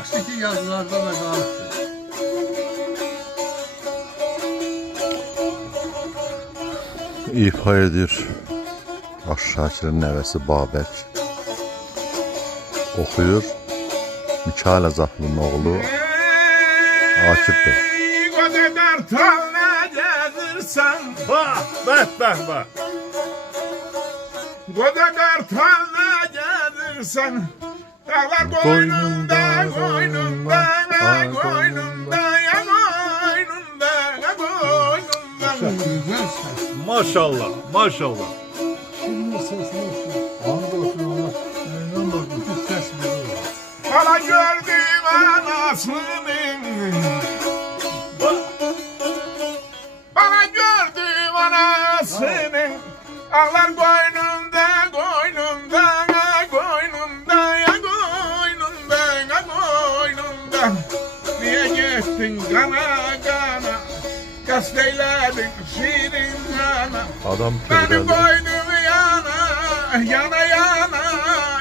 Yaxşı ki yazılarda da qalıbdır. İfa edir Baş Şakirin nəvəsi Babək. Oxuyur Mikail Azaflı'nın oğlu Akif Bey. Koca kartal ne gezirsen bak bak bak bak. Koca kartal ne gezirsen dağlar boynunda boynunda ya boynunda ya boynunda ya boynunda. Güzel ses. Maşallah maşallah. Şimdi sesini olsun. Anda olsun Allah. Neyden bak bütün ses veriyor. Hala gördüm anasının. Bana gördüm anasının. Ağlar koynunda koynunda ya koynunda ya koynunda ya koynunda. Niye gittin kana kana? Kasteyledin şirin kana. Adam Benim kövrəldi. boynum yana yana yana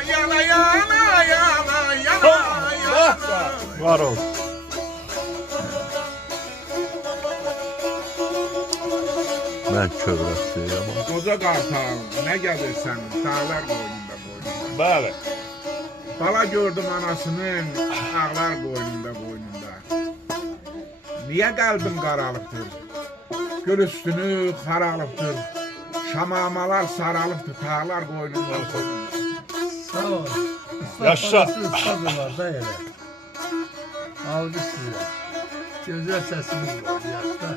yana yana yana yana yana. Var ol. Mən kövrəltiyəm. Koca kartal ne gelirsen dağlar boynunda boynunda. Bəli. Bala gördüm anasının ağlar boynunda boynunda. Niye kalbin karalıktır? Gül üstünü karalıktır. Şamamalar saralıktır. Tağlar boynunda boynunda. Sağ ol. Yaşa. Ustadırlar da elə. Aldı sizə. Gözəl səsiniz var. Yaşa.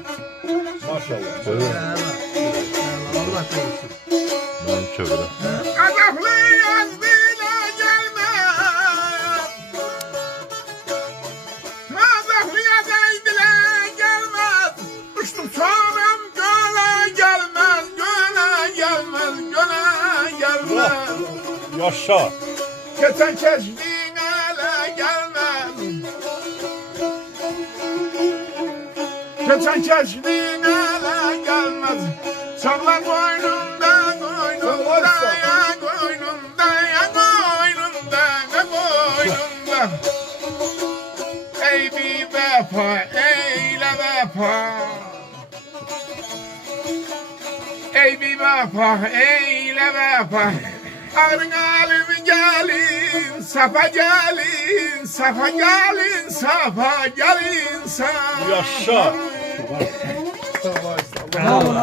Maşallah. Allah korusun. Mən kövrə. Kazaklı yazdığına gelmez. Kazaklı yazdığına gelmez. Uçtum soram göle gelmez. Göle gelmez. Göle gelmez. Yaşa. Geçen keçtiğin ele gelmez. Geçen keçtiğin ele gelmez. Çamlar boynunda boynunda ya boynunda ya boynunda ya boynunda. Ey bir vefa eyle vefa. Ey bir vefa eyle vefa. Arın alim gelin, safa gelin, safa gelin, safa gelin, safa. Yaşa. Sağ ol.